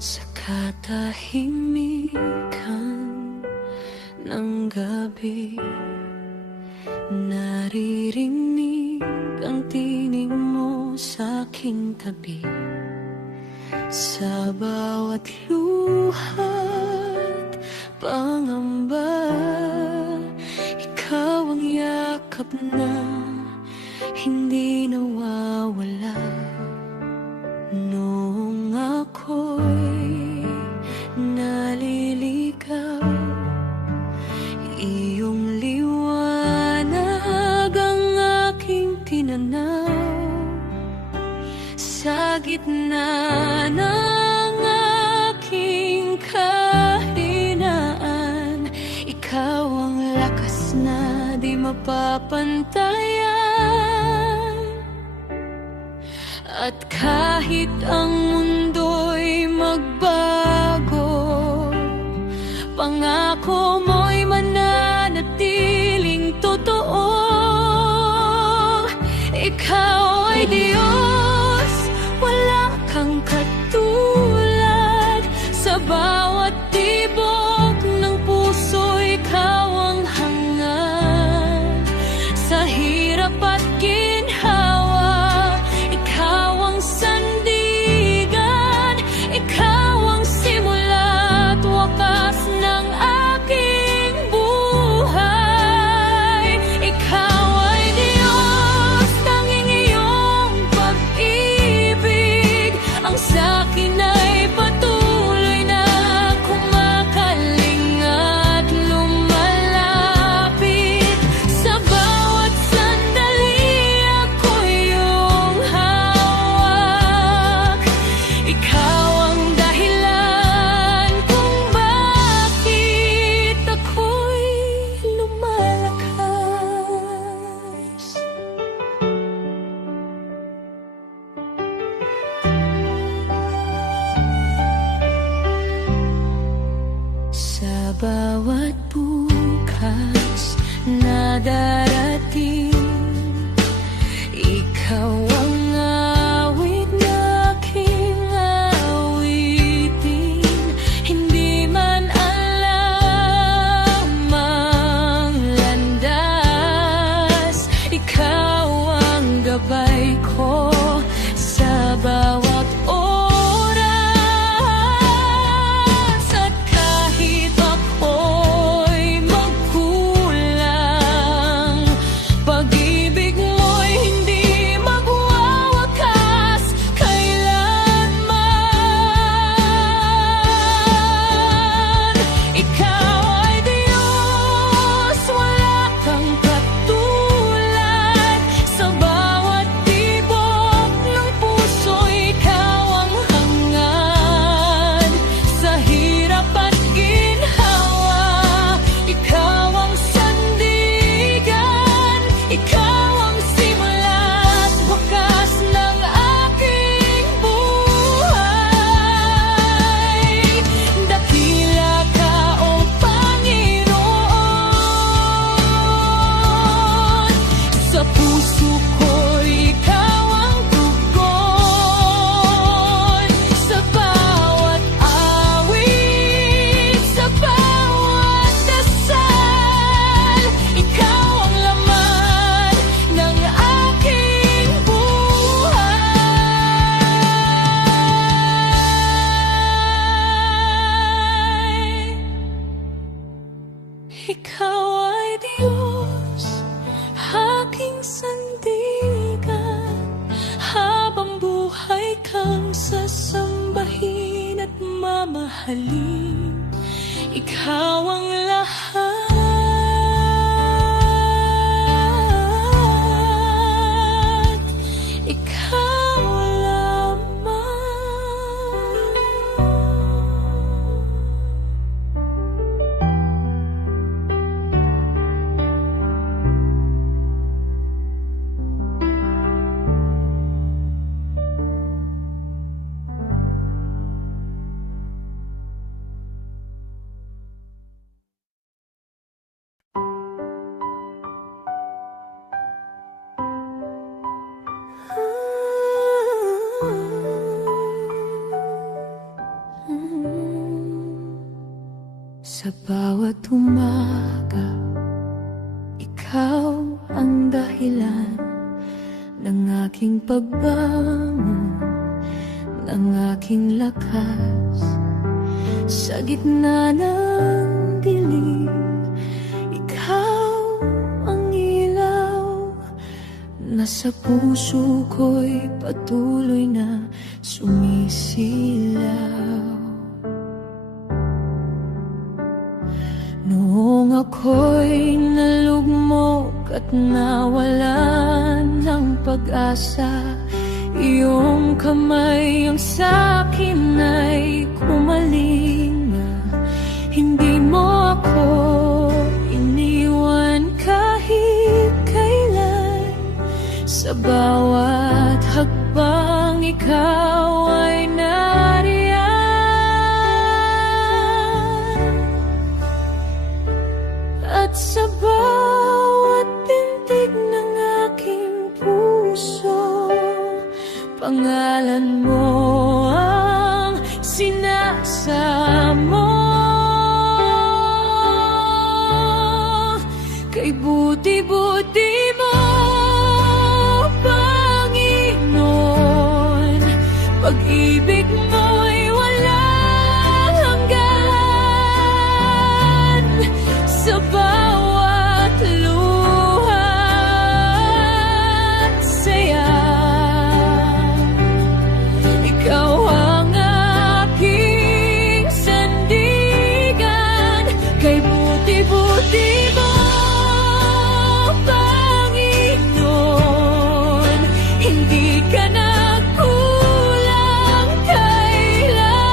Sa katahimikan ng gabi, naririnig ang tinig mo sa aking tabi. Sa bawat luha't pangamba, ikaw ang yakap na hindi nawawala. Noong ako'y naliligaw, iyong liwanag ang aking tinanaw. Sa gitna ng aking kahinaan, ikaw ang lakas na di mapapantayan. At kahit ang mundo'y magbago, pangako mo'y mananatiling totoo. Ikaw ay Diyos, wala kang katulad. Sa bawat tibok ng puso, ikaw ang hangad. Sa hirap at ginhawa, ikaw ang sandigan. Ikaw ang simula at wakas ng aking buhay. Ikaw ay Diyos, tanging iyong pag-ibig ang sa'kin ay patuloy na kumakaling at lumalapit. Sa bawat sandali ako'y iyong hawak. Ikaw ang dahilan kung bakit ako'y lumalakas. Sa bawat bukas na darating, ikaw ang awit na aking awitin. Hindi man alam ang landas, ikaw ang gabay ko sa bawat oras. At kahit ako'y magkulang, pag-ibig mo'y hindi magwawakas kailanman. Ikaw ay Diyos, wala kang katulad. Sa bawat tibok ng puso, ikaw ang hangad. Sa hirap at ginhawa, ikaw ang sandigan. Ikaw ang simula at wakas ng aking buhay. Dakila ka, O Panginoon. Sa puso ko'y ikaw ang tugon. Sa bawat awit, sa bawat dasal, ikaw ang laman ng aking buhay. Ikaw ay Diyos, aking sandigan. Habang buhay kang sasambahin at mamahalin. Ikaw ang lahat. Sa bawat umaga, ikaw ang dahilan ng aking pagbangon, ng aking lakas. Sa gitna ng dilim, ikaw ang ilaw na sa puso ko'y patuloy na sumisilaw. Noong ako'y nalugmok at nawalan ng pag-asa, iyong kamay ang sa'kin ay kumalinga. Hindi mo ako iniwan kahit kailan. Sa bawat hakbang ikaw ay nariyan. At sa bawat tintig ng aking puso, pangalan mo ang sinasamo. Kay buti-buti mo, Panginoon, pag-ibig mo'y walang hanggan. Sa bawat luha at saya, ikaw ang aking sandigan. Kay buti-buti mo, Panginoon, hindi ka nagkulang kailanman.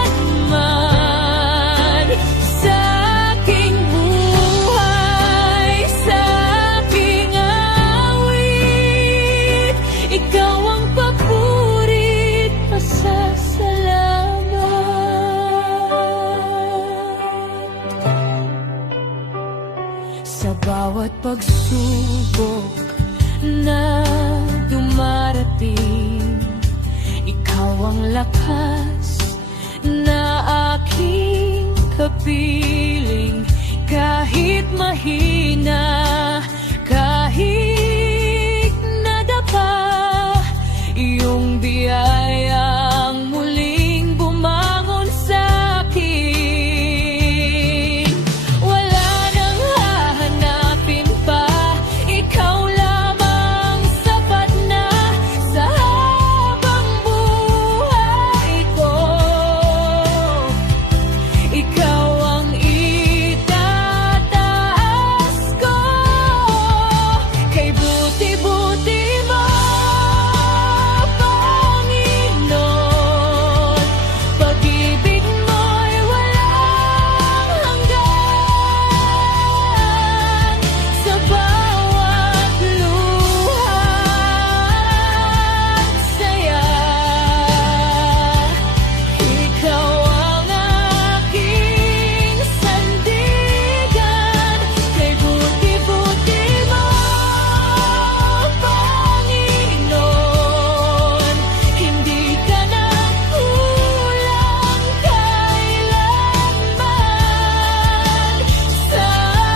Sa aking buhay, sa aking awit, ikaw ang papurit, pasasalamat. Sa bawat pagsubok na dumarating, ikaw ang lakas na aking kapiling. Kahit mahina, kahit nadapa, iyong biyayang muling bumangon sa'kin. Wala nang hahanapin pa, ikaw lamang sapat na sa habang buhay ko. Ikaw ang itataas ko. Kay buti-buti mo, Panginoon, pag-ibig mo'y walang hanggan. Sa bawat luha at saya, ikaw ang aking sandigan. Kay buti-buti mo, Panginoon, hindi ka nagkulang kailanman. Sa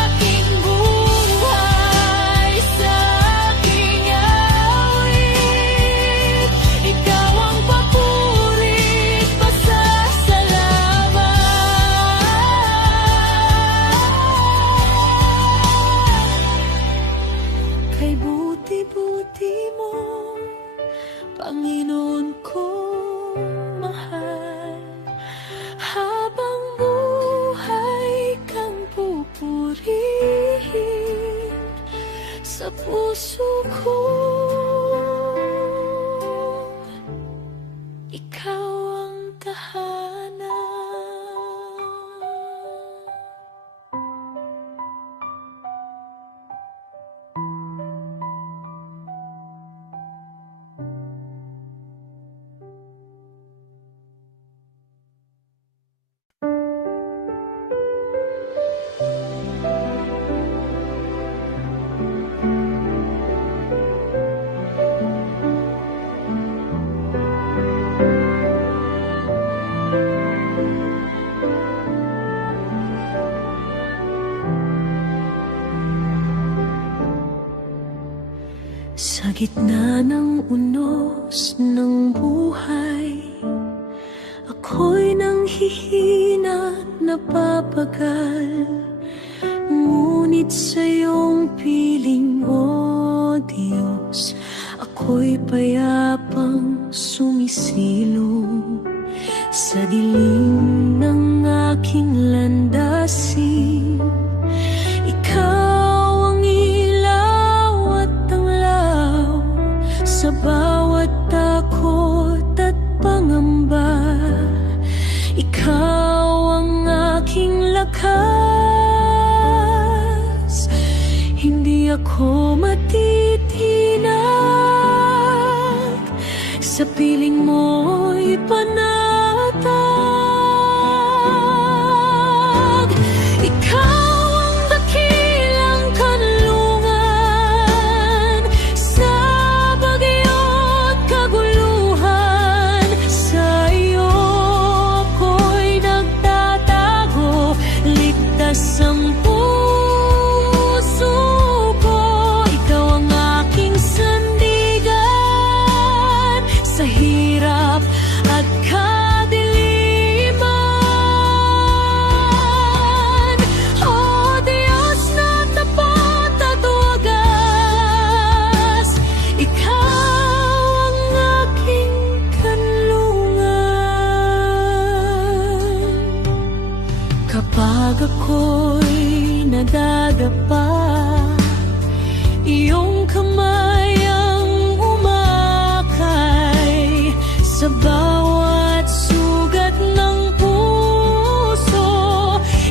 aking buhay, sa aking awit, ikaw ang papurit, pasasalamat. Kay buti-buti mo, Panginoon ko mahal, habang buhay kang pupurihin sa puso ko. Ikaw ang tahanan. gitna ng unos ng buhay, ako'y nanghihina at napapagal. Ngunit sa iyong piling, o Diyos, ako'y payapang sumisilong. Sa dilim ng aking landasin, ikaw ang ilaw at tanglaw sa bawat takot at pangamba. Ikaw ang aking lakas, hindi ako matitinag. Sa piling mo'y panatag. Ikaw ang dakilang kanlungan sa bagyo't kaguluhan. Sa iyo ako'y nagtatago, ligtas ang puso ko. Ikaw ang aking sandigan sa hirap at kadiliman. O Diyos na tapat at wagas, ikaw ang aking kanlungan. Kapag ako'y nadadapa, iyong kamay ang umakay sa bawat sugat ng puso.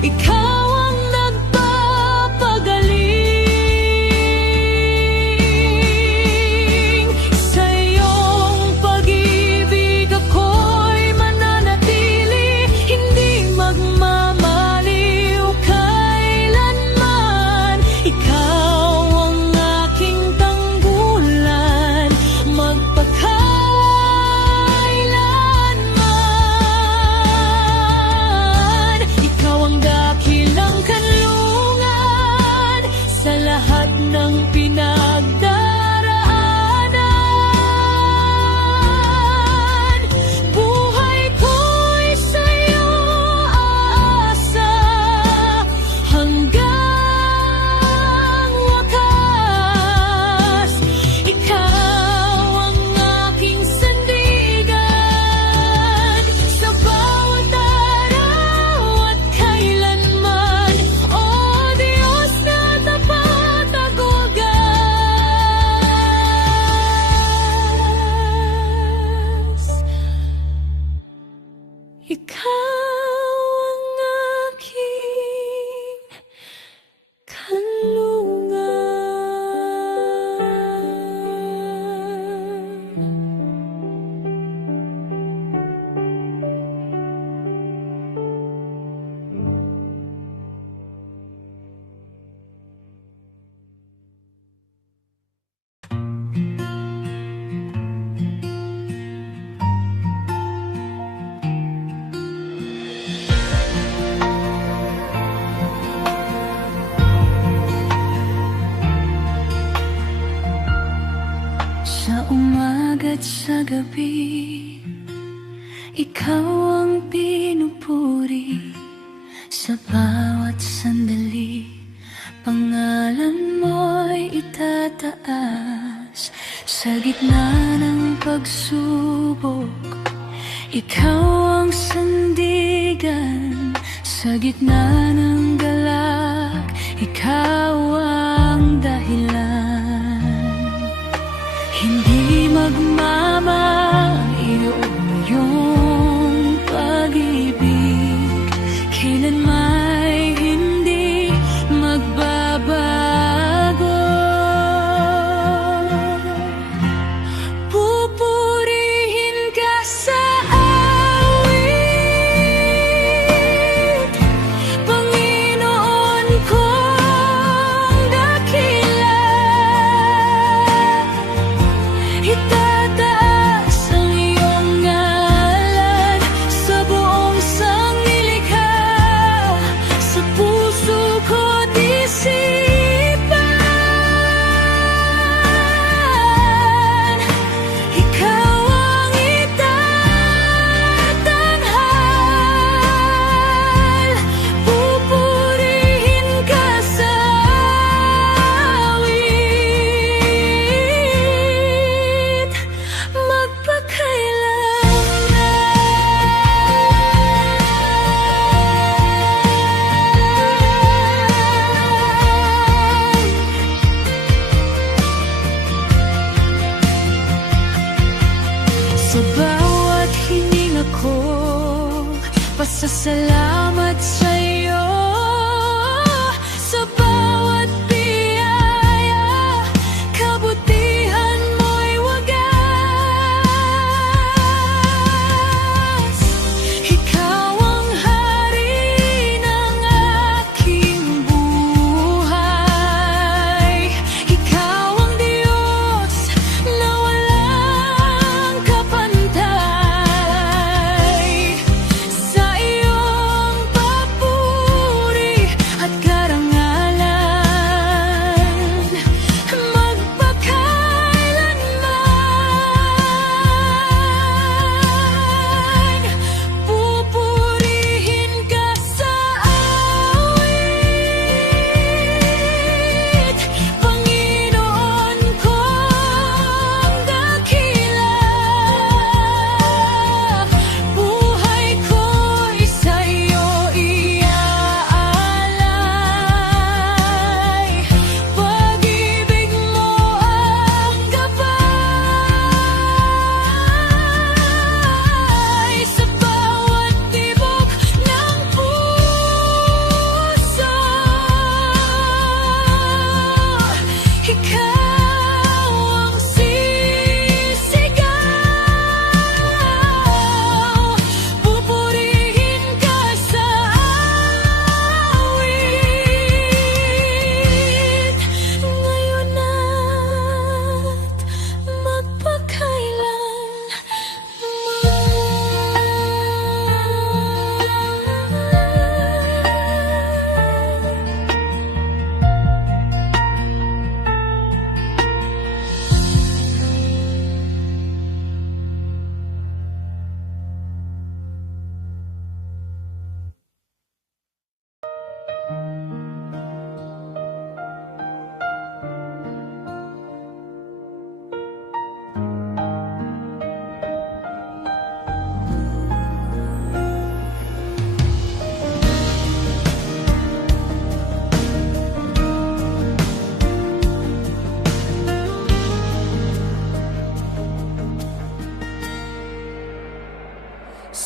Ikaw ang nagpapagaling. Sa iyong pag-ibig ako'y mananatili, hindi magmamaliw kailanman. Ikaw ang aking tanggulan, magpakailanman. Ikaw ang dakilang kanlungan sa lahat ng pinagdaraanan. Buhay ko'y sa'yo aasa hanggang wakas. Ikaw ang aking sandigan sa bawat araw at kailanman. O Diyos na tapat at wagas, ikaw ang aking kanlungan. Sa umaga't sa gabi, ikaw ang pinupuri. Sa bawat sandali, pangalan mo'y itataas. Sa gitna ng pagsubok, ikaw ang sandigan. Sa gitna ng galak, ikaw ang dahilan. Hindi magmamaliw ang iyong pag-ibig, kailanma'y hindi magbabago. Pupurihin ka sa awit, Panginoon ko. salamat sa'yo sa bawat biyaya, kabutihan mo'y wagas. Ikaw ang hari ng aking buhay, ikaw ang Diyos na walang kapantay. Sa iyong papuri at karangalan, magpakailanman, pupurihin ka sa awit. Panginoon kong dakila, buhay ko'y sa'yo iaalay. Pag-ibig mo ang gabay sa bawat tibok ng puso. Ikaw ang sisigaw, pupurihin ka sa awit. Ngayon at magpakailanman.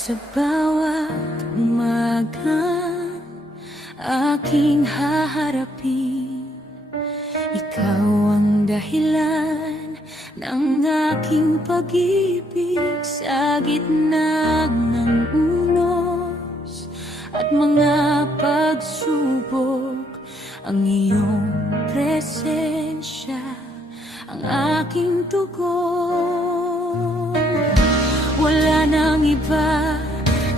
Sa bawat umaga aking haharapin, ikaw ang dahilan ng aking pag-ibig. Sa gitna ng unos at mga pagsubok, ang iyong presensya ang aking tugon. Wala nang iba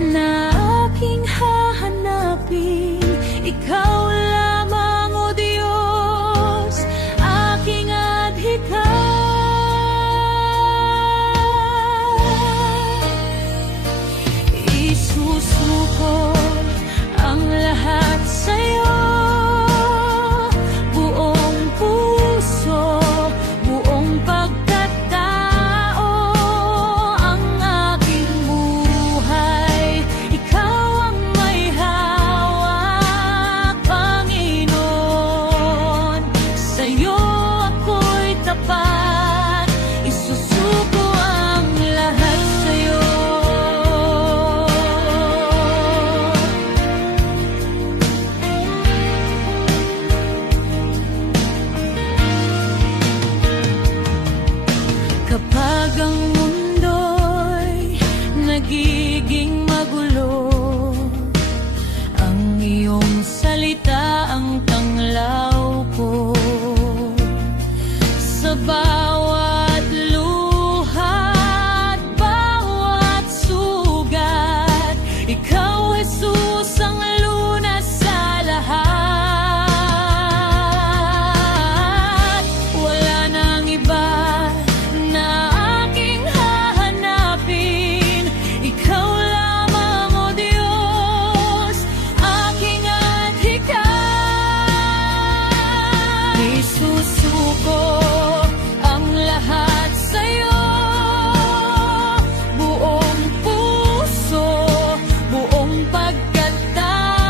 na aking hahanapin, ikaw lamang, O Diyos, aking adhika. Isusuko ang lahat sa'yo, buong puso, buong pagkatao, ang aking buhay. Ikaw ang may hawak, Panginoon. Sa'yo ako'y tapat, isusuko ang lahat sa'yo. Kapag ang mundo'y nagiging magulo, ang iyong salita ang tanglaw ko. Sa bawat luha at bawat sugat, ikaw, Jesus, ang lunas sa lahat. Wala nang iba na aking hahanapin, ikaw lamang, O Diyos, aking adhika. Isusuko ang lahat sa'yo, buong puso, buong pagkatao,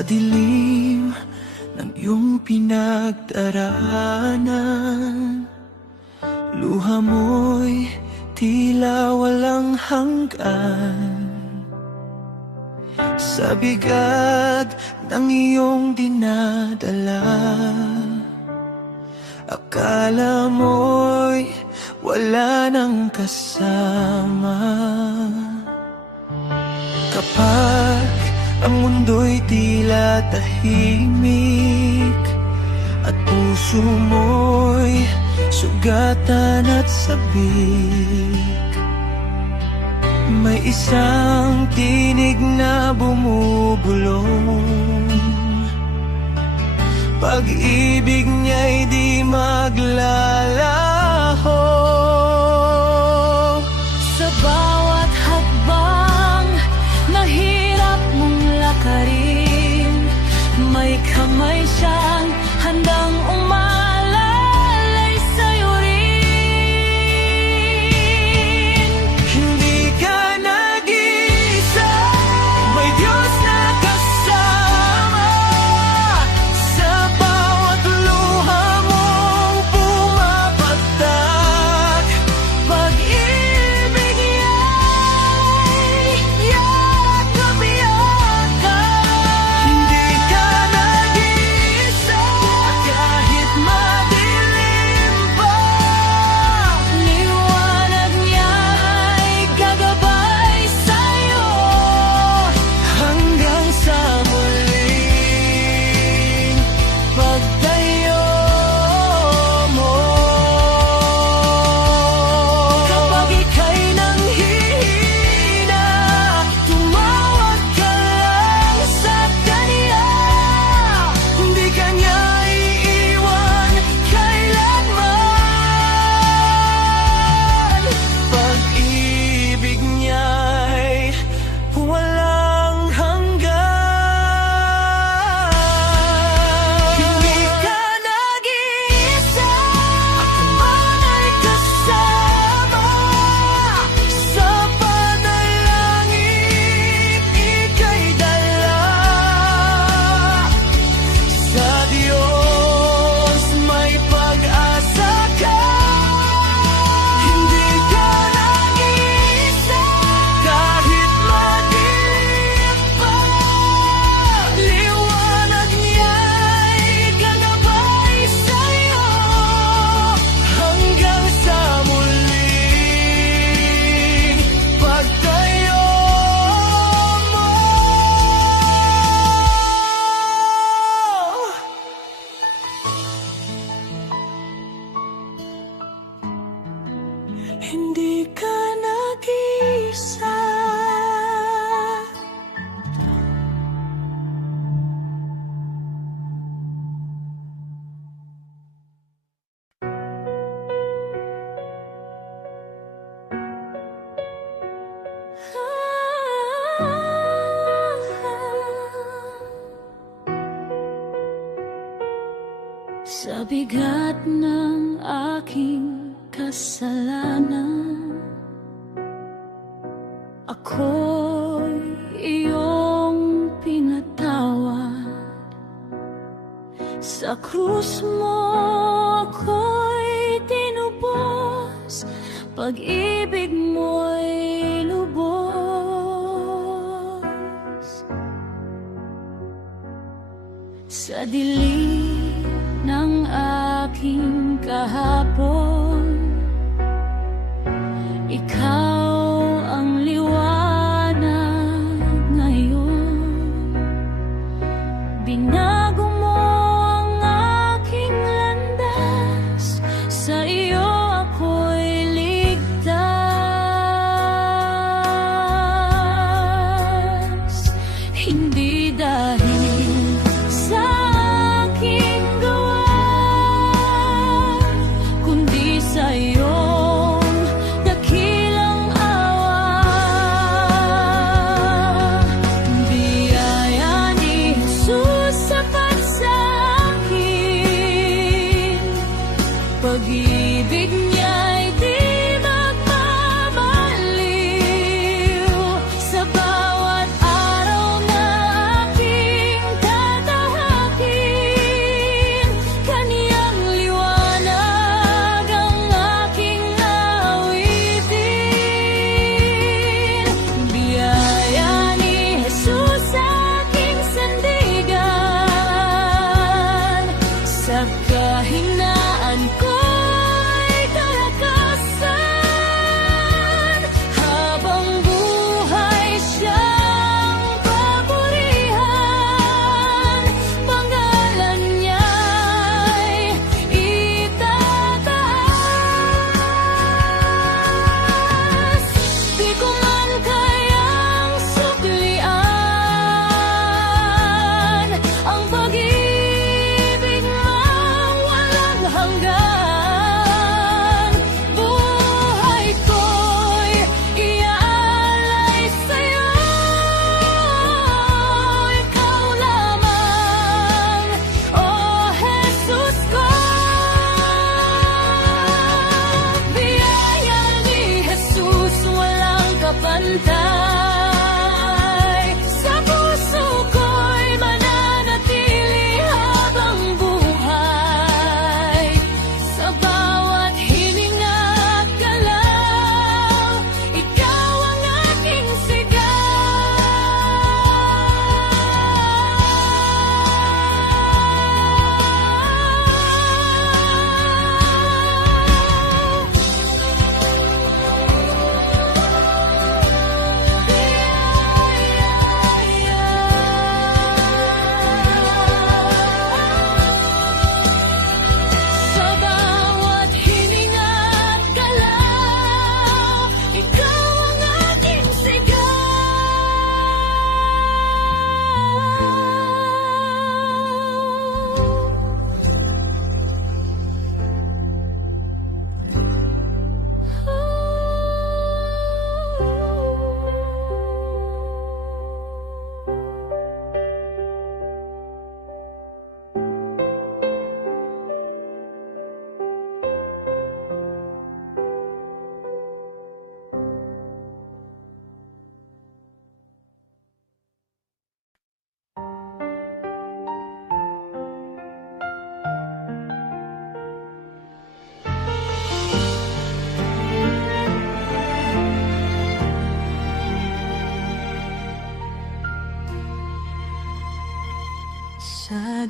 Sa dilim ng iyong pinagdaraanan, luha mo'y tila walang hanggan. Sa bigat ng iyong dinadala, akala mo'y wala nang kasama. Kapag ang mundo'y tila tahimik at puso mo'y sugatan at sabik, may isang tinig na bumubulong. Pag-ibig niya'y di maglalaho. Sa bawat hakbang na hirap mong lakarin, may kamay siyang handang umalalay sa'yo rin. Hindi ka nag-iisa, may Diyos na kasama. Sa bawat luha mong pumapatak, Pag-ibig niya'y yakap-yakap. hindi ka nag-iisa, kahit madilim pa. Liwanag niya'y gagabay sa'yo Hanggang sa muling pagtayo mo. kapag ika'y nanghihina. Tumawag ka lang sa Kanya, Hindi ka niya iiwan kailanman. Pag-ibig niya'y walang hanggan. hindi ka nag-iisa. Ako man ay kasama. Sa panalangin, ika'y dala. Sa Diyos may pag-asa ka. Hindi ka nag-iisa, kahit madilim pa. Liwanag niya'y gagabay sa'yo Hanggang sa muling pagtayo mo. Hindi ka nag-iisa. Sa bigat ng aking kasalanan, ako'y iyong pinatawad. Sa krus mo ako'y tinubos, pag-ibig mo'y lubos. Sa dilim ng aking kahapon, ikaw ang liwanag ngayon. Binago mo ang aking landas, sa iyo ako'y ligtas. Hindi dahil sa aking gawa, kundi sa iyong dakilang awa. Biyaya ni Jesus sapat sa akin, pag-ibig niya'y di magmamaliw. Sa bawat araw na aking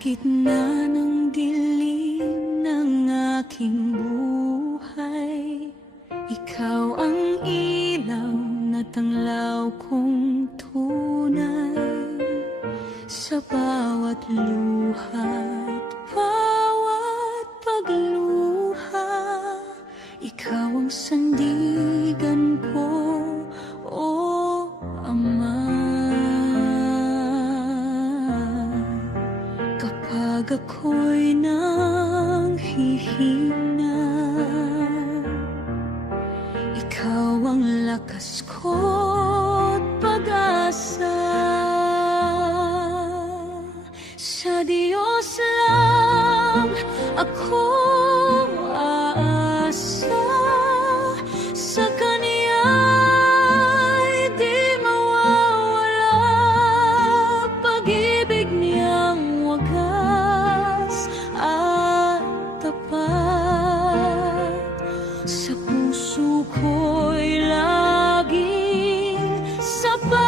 gitna ng dilim ng aking buhay, ikaw ang ilaw na tanglaw kong tunay. Sa bawat luha't bawat pagluha, ikaw ang sandigan ko, o Ama. Kapag ako'y nanghihina, ikaw ang lakas ko't pag-asa. Sa Diyos lang ako aasa, sa Kaniya'y di mawawala, pag-ibig niyang wagas at tapat. Sa puso ko'y laging sapat.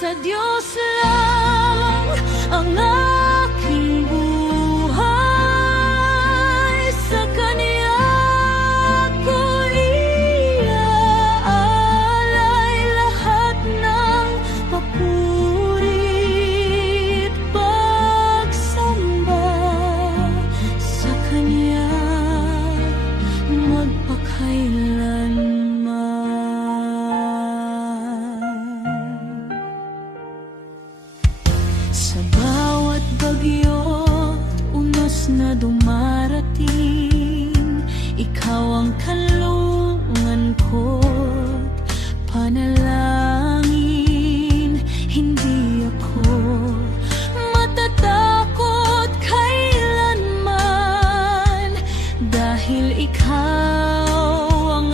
Sa Diyos lang ang aking buhay, sa Kaniya ko iaalay lahat ng papurit, pagsamba. Sa Kaniya magpakailanman. Sa bawat bagyo, unos na dumarating, ikaw ang kanlungan ko't panalangin. Hindi ako matatakot kailanman, dahil ikaw ang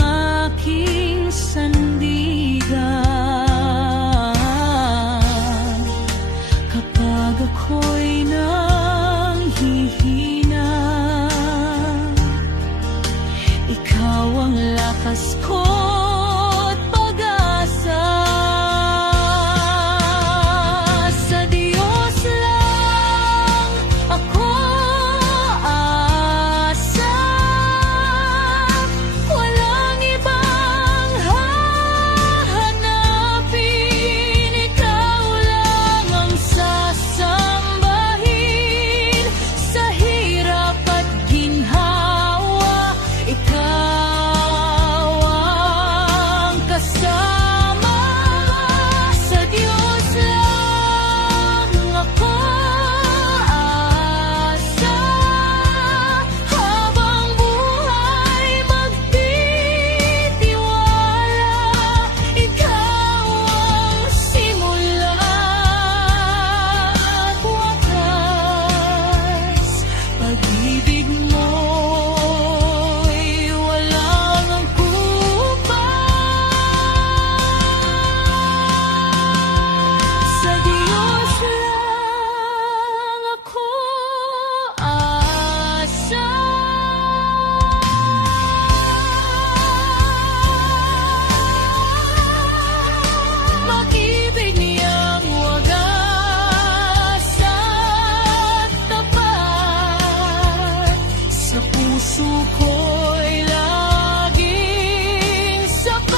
aking sandigan. Kapag ako'y nanghihina, ikaw ang lakas ko't pag-asa. Sa Diyos lang ako aasa, walang ibang hahanapin, ikaw lang ang sasambahin. Sa hirap at ginhawa, ikaw ang kasama. Sa Diyos lang ako aasa, habang buhay magtitiwala. Ikaw ang simula at wakas, pag-ibig mo'y walang angkupan. Sa Diyos lang ako aasa. Mag-ibig niyang wagas at tapat. Sa puso ko'y laging sapat.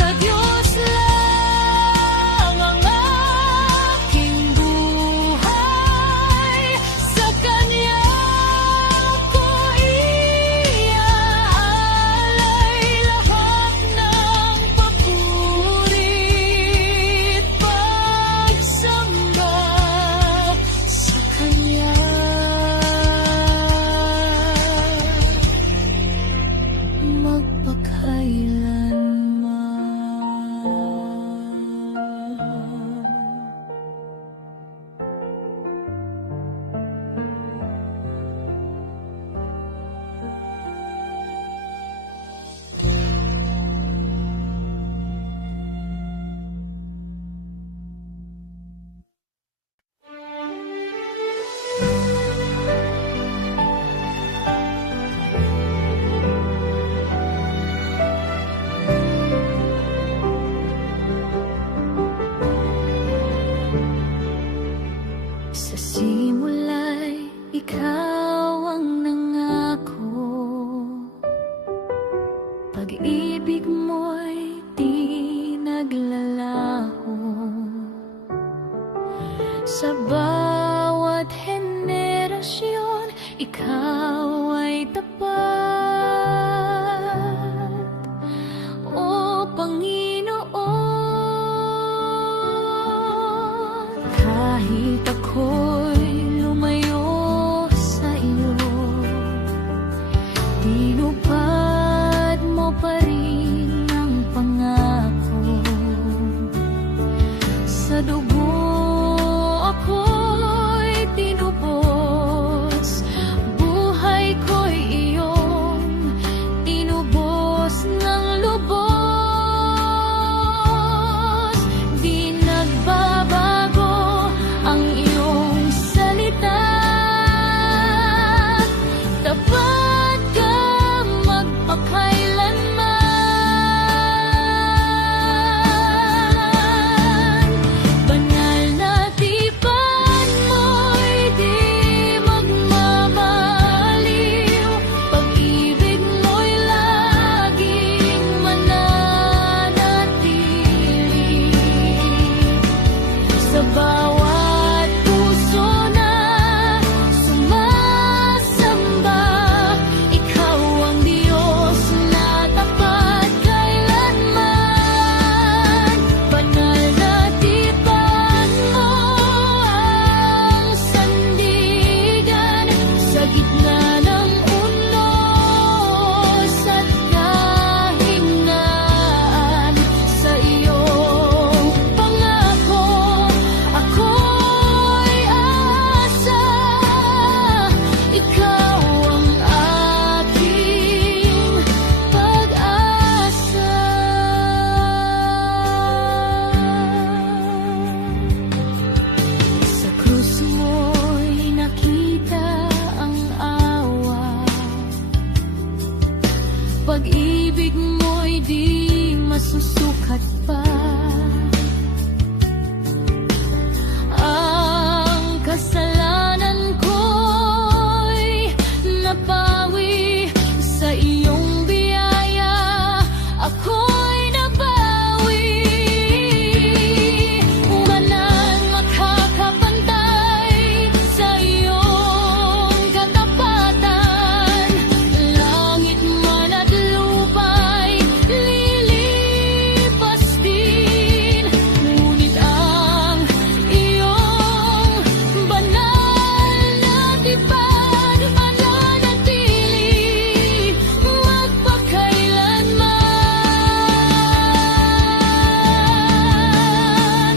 Sa Diyos lang ang aking buhay, sa Kanya ko iaalay lahat ng papurit, pagsamba. Sa Kanya lakad pa. Ang kasalanan ko'y napawi sa iyong biyaya. Ako'y nabawi, walang makakapantay sa iyong katapatan. Langit man at lupa'y lilipas din, ngunit ang iyong banal na tipan mananatili magpakailanman.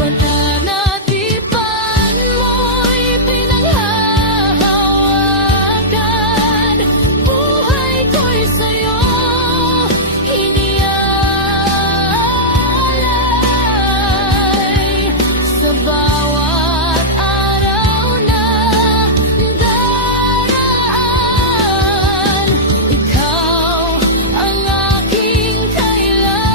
Pananatipan mo'y pinanghahawakan, buhay ko'y sa'yo iniaalay. Sa bawat araw na daraan, ikaw ang aking kailanman.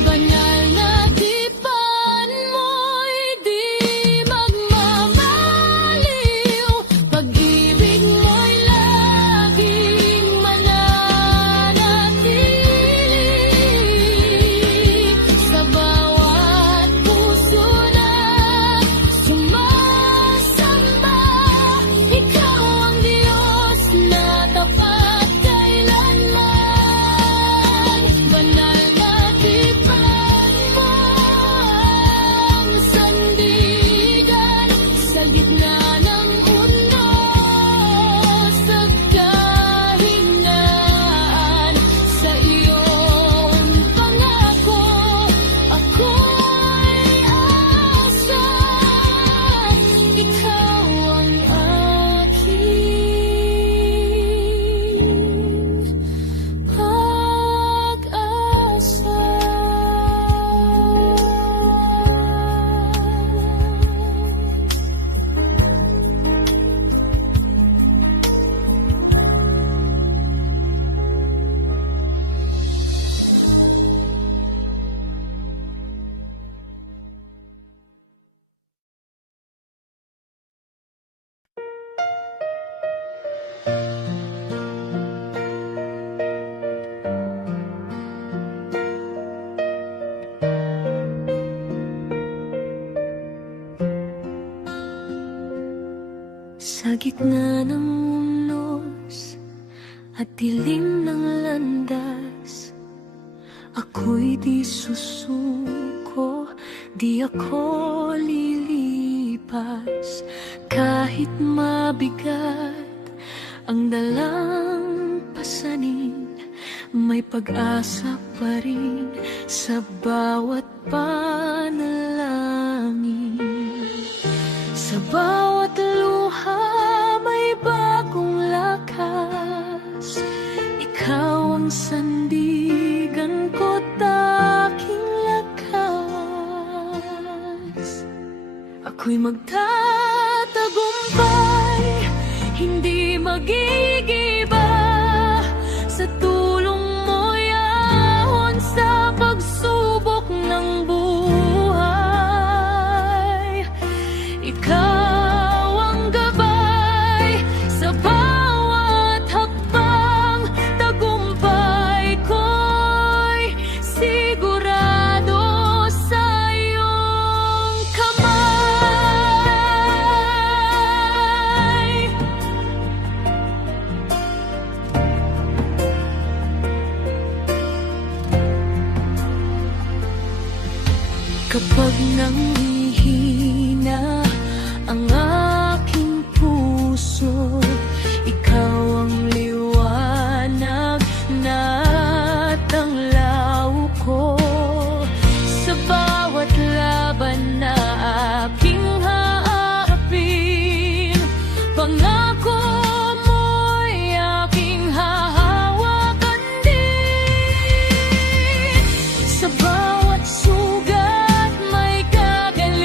Banal na tipan mo'y di magmamaliw, pag-ibig mo'y laging mananatili. Sa bawat puso na sumasamba, ikaw ang Diyos na tapat kailanman. Banal na tipan mo ang sandigan sa gitna ng unos at kahinaan. Sa iyong pangako ako'y asa, ikaw ang aking pag-asa. Sa gitna ng unos at dilim ng landas, ako'y di susuko, di ako lilipas. Kahit mabigat ang dalang pasanin, may pag-asa pa rin sa bawat panalangin. Sa bawat luha may bagong lakas, ikaw ang sandigan ko't aking lakas. Ako'y magtatagumpay, hindi magigiba, sa tulong mo'y ahon sa pagsubok ng buhay. Ikaw ang gabay sa bawat hakbang, tagumpay ko'y sigurado sa iyong kamay. Kapag nanghihina ang aking puso, ikaw ang liwanag na tanglaw ko. Sa bawat laban na aking haharapin, pangako mo'y aking hahawakan din. Sa bawat sugat may kagalingan,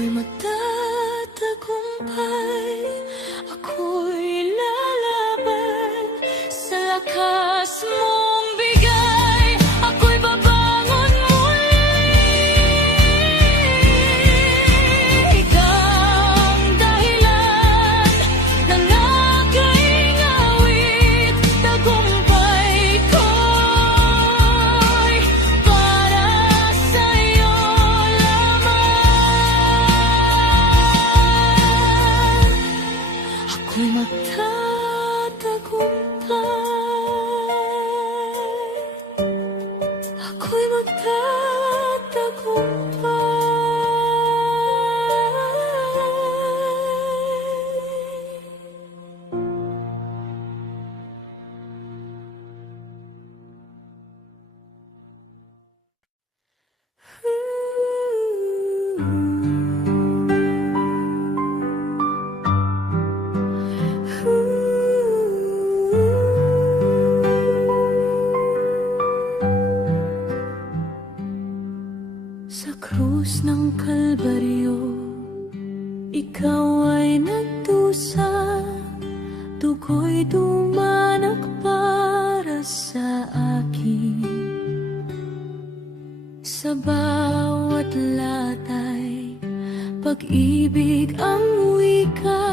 Ako'y magtatagumpay, ako'y lalaban sa lakas mong bigay. Ako'y babangon muli. Ikaw ang dahilan ng aking awit. Tagumpay ko'y para sa'yo lamang. Ako'y magtatagumpay, ako'y magtatagumpay. Sa krus ng Kalbaryo, ikaw ay nagdusa, dugo'y dumanak para sa akin. Sa bawat latay, pag-ibig ang wika,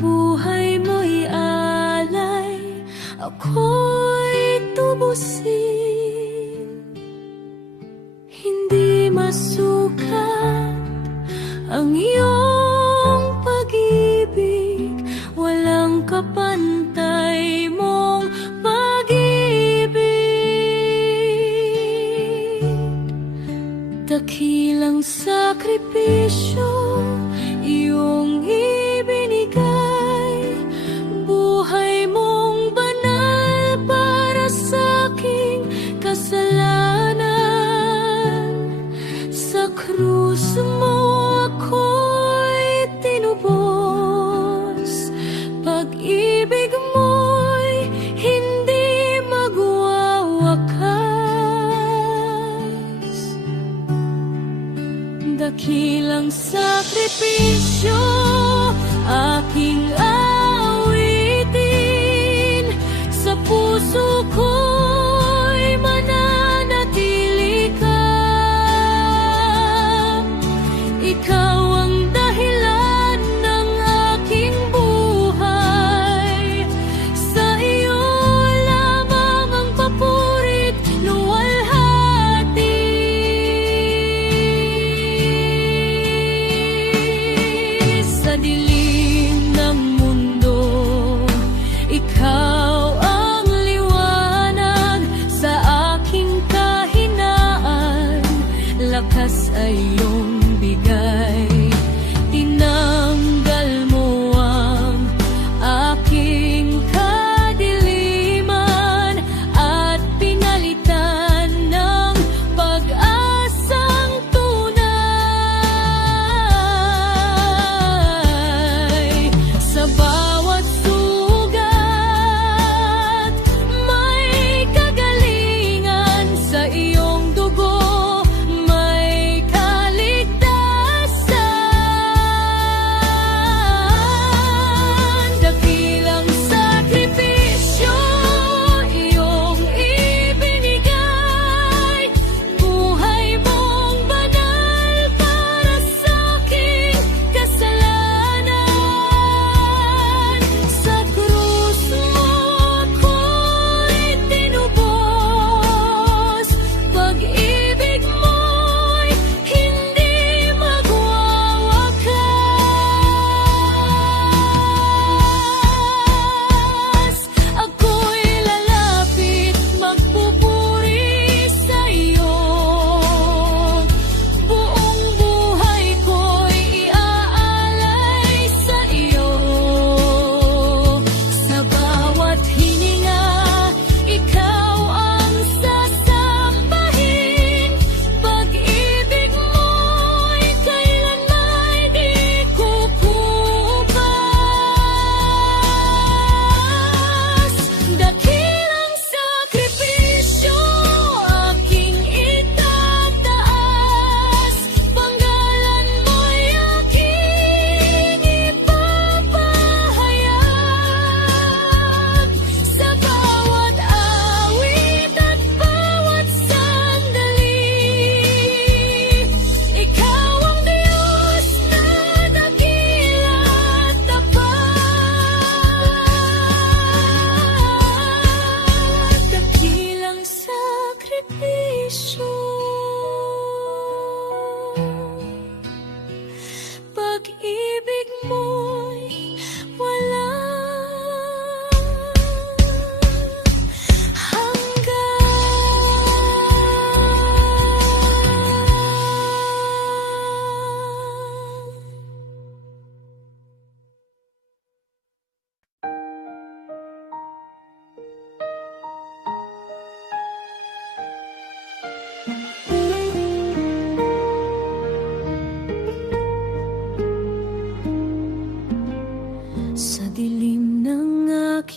buhay mo'y alay, ako'y tubusin. Hindi masukat ang iyong pag-ibig, walang kapantay mong pag-ibig. Dakilang sakripisyo iyong ibinigay, buhay mong banal para sa aking kasalanan. Sa krus mo ako'y tinubos, pag-ibig mo'y hindi magwawakas. Dakilang sakripisyo aking awitin, sa puso ko'y mananatili ka. Ikaw ang dahilan ng aking buhay, sa iyo lamang ang papurit luwalhati. Sa dilim ng mundo, ikaw ang liwanag sa aking kahinaan, lakas ay iyong bigay. Tinanggal mo ang aking kadiliman at pinalitan ng pag-asang tunay.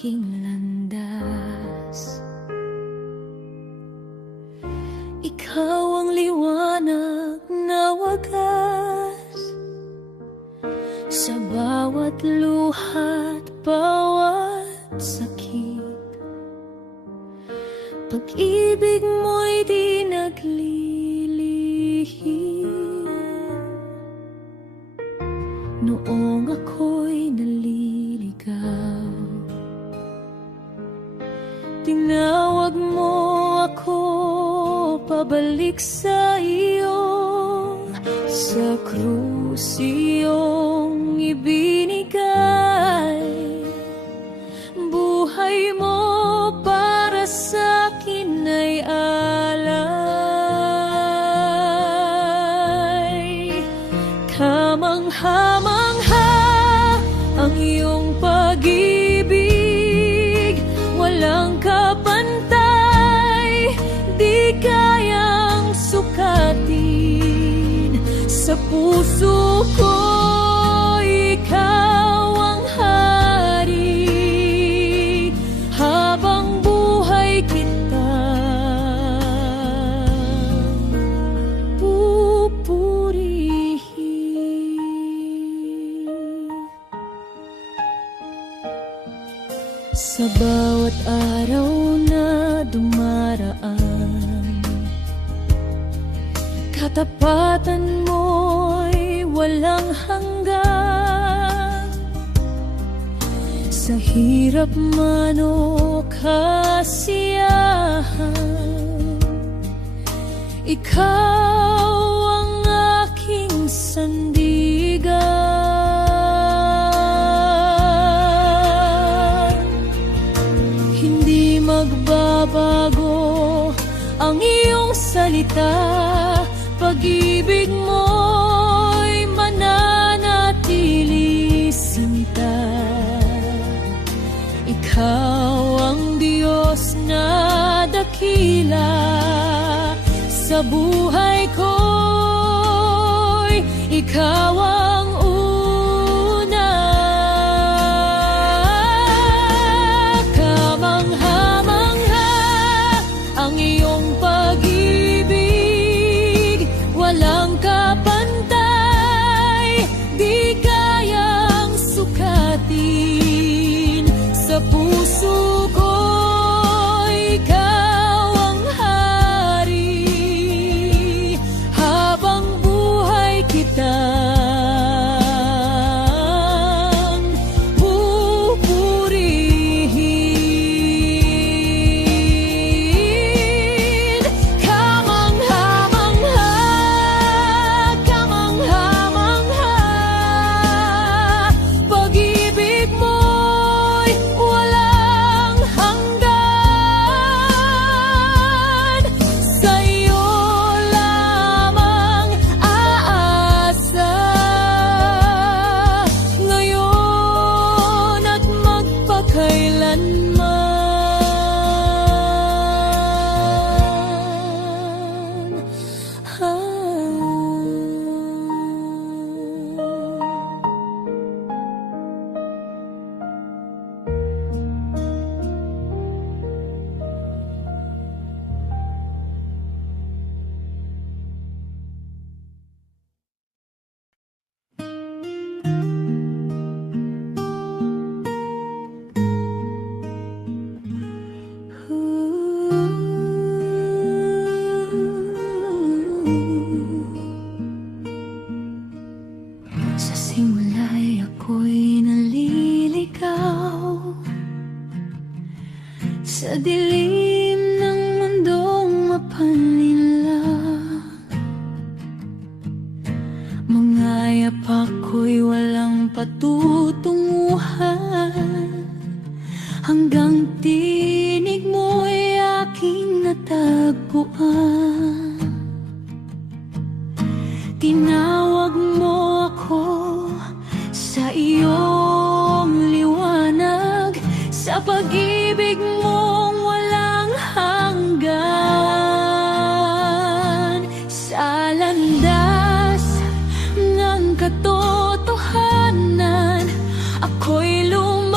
aking landas. Ikaw ang liwanag na wagas sa bawat luha't bawat sakit. Pag-ibig mo'y di naglilihim noong ako'y naliligaw. Tinawag mo ako pabalik sa iyo, sa krus iyong ibinigay. Buhay mo para sa'kin ay alay. Kamangha-mangha ang iyong pag-ibig, walang kapantay, di kayang sukatin. Sa puso ko, ikaw ang hari, habang buhay kita pupurihin. Sa bawat araw na dumaraan, katapatan mo'y walang hanggan. Sa hirap man o kasiyahan, ikaw ang aking sandigan. Hindi magbabago ang iyong salita, pag-ibig mo'y mananatili sinta. Ikaw ang Diyos na dakila, sa buhay ko'y ikaw ang una. Kamangha-mangha ang iyong pag-ibig, walang kapantay, di kayang sukatin. Sa puso ko, ikaw ang hari, habang buhay kita pupurihin. Kamangha-mangha, kamangha-mangha, pag-ibig mo'y walang hanggan. Sa iyo lamang aasa, ngayon at magpakailanman. Sa simula'y ako'y naliligaw, sa dilim ng mundong mapanlinlang. Mangayap ako'y walang patutunguhan, hanggang tinig mo'y aking natagpuan. Tinawag mo ako sa iyong liwanag, sa pag-ibig mong walang hanggan. Sa landas ng katotohanan, ako'y lumalakad.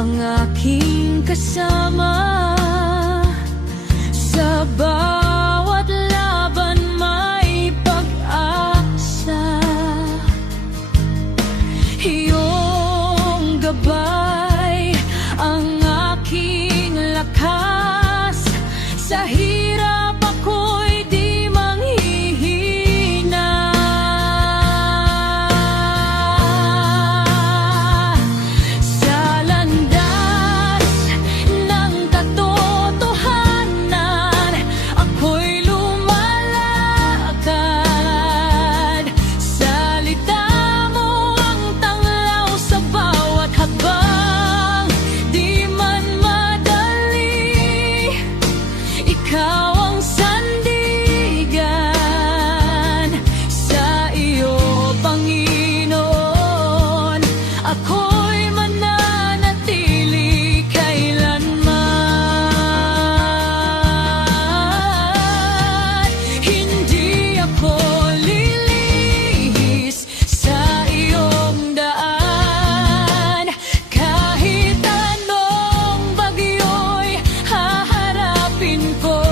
ang aking kasama. Sa bawat laban may pag-asa, iyong gabay ang aking lakas. Sa hirap ako'y di manghihina. Sa landas ng katotohanan ako'y lumalakad. Salita mo ang tanglaw sa bawat hakbang, di man madali. Ikaw ang sandigan, sa iyo, Panginoon, ako'y mananatili kailanman. Hindi ako lilihis sa iyong daan, kahit anong bagyo'y haharapin ko,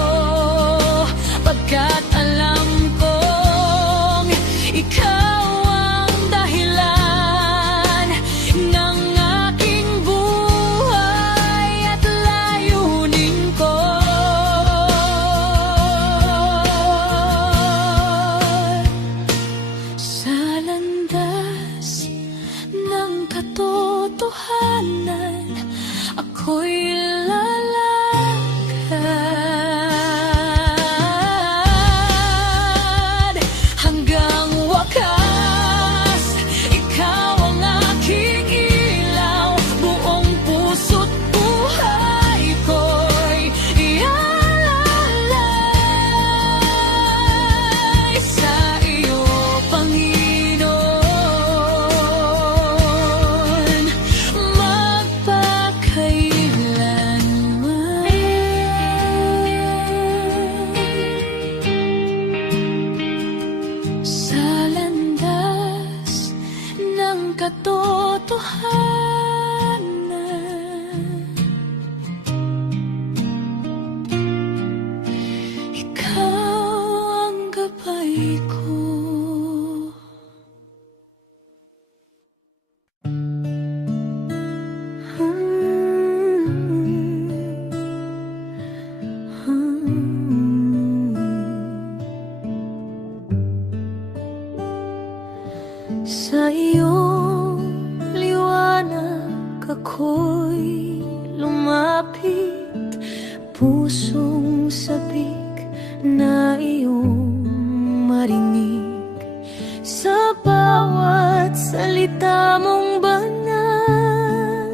pagkat alam kong ikaw ang dahilan ng aking buhay at layunin ko. Sa landas ng katotohanan ako'y lalakad hanggang wakas. Ikaw ang aking ilaw, buong puso't buhay ko'y ialalay sa iyo, Panginoon, magpakailanman. Sa landas ng katotohanan, ikaw ang gabay ko. Sa iyong liwanag ako'y lumapit, pusong sabik na iyong marinig. Sa bawat salita mong banal,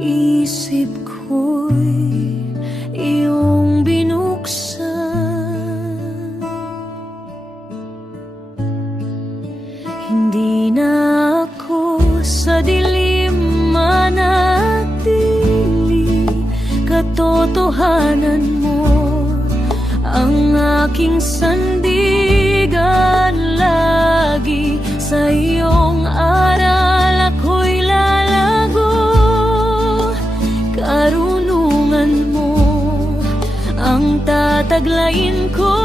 isip ko'y iyong binuksan. Hindi na ako sa dilim manatili, katotohanan mo ang aking sandigan lagi. Sa iyong aral ako'y lalago, karunungan mo ang tataglayin ko.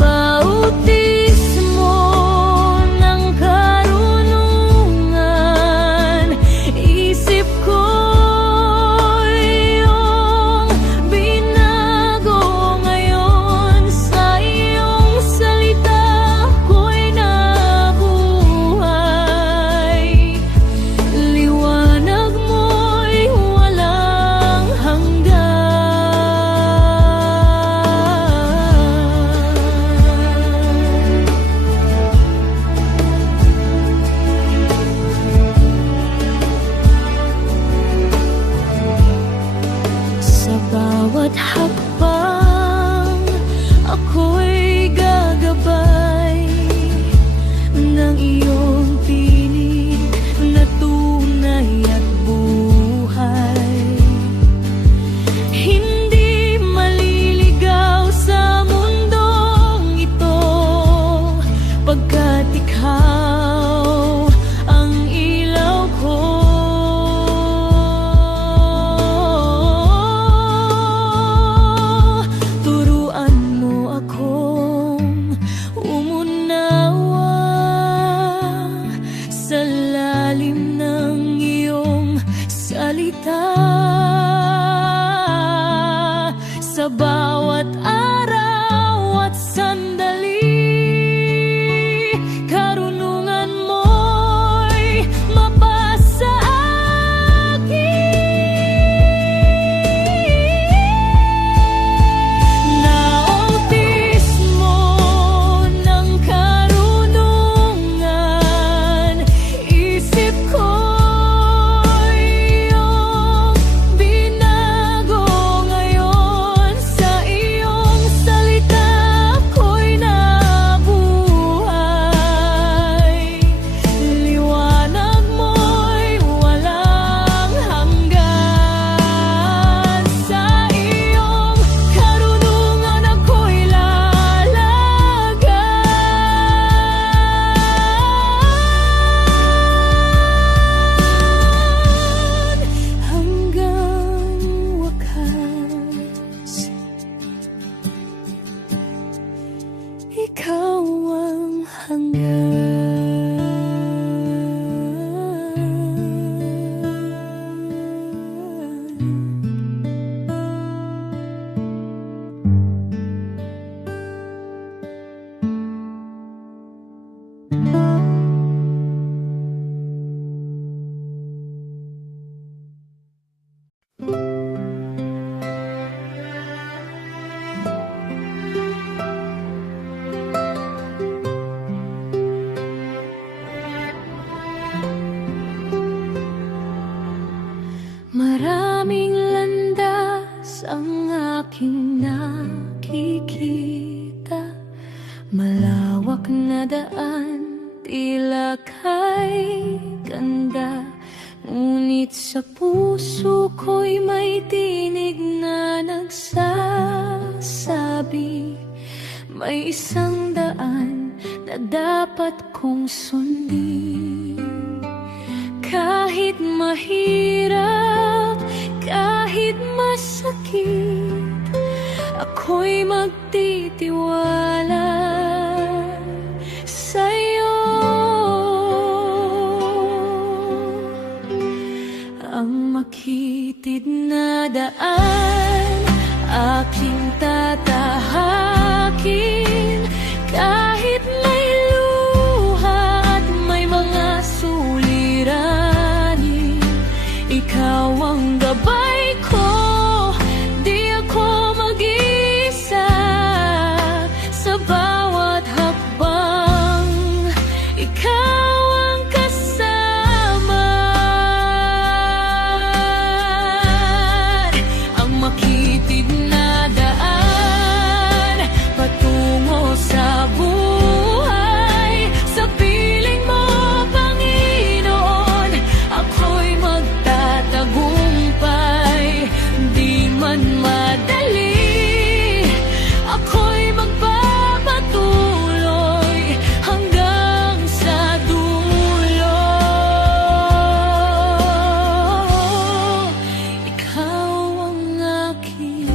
Bautismo ng karunungan, isip ko iyong binago ngayon. Sa iyong salita ko'y nabuhay, liwanag mo'y walang ang aking nakikita. Malawak na daan, tila kay ganda. Ngunit sa puso ko'y may tinig na nagsasabi, may isang daan na dapat kong sundin. Kahit mahirap, kahit masakit, ako'y magtitiwala sa'yo. Ang makitid na daan, aking tatahakin. Kahit may luha at may mga suliranin, ikaw ang gabay ko, di ako mag-isa. Sa bawat hakbang, ikaw ang kasama. Ang makitid na daan patungo sa buhay, sa piling mo, Panginoon, ako'y magtatagumpay. Di man madali, ako'y magpapatuloy hanggang sa dulo. Ikaw ang aking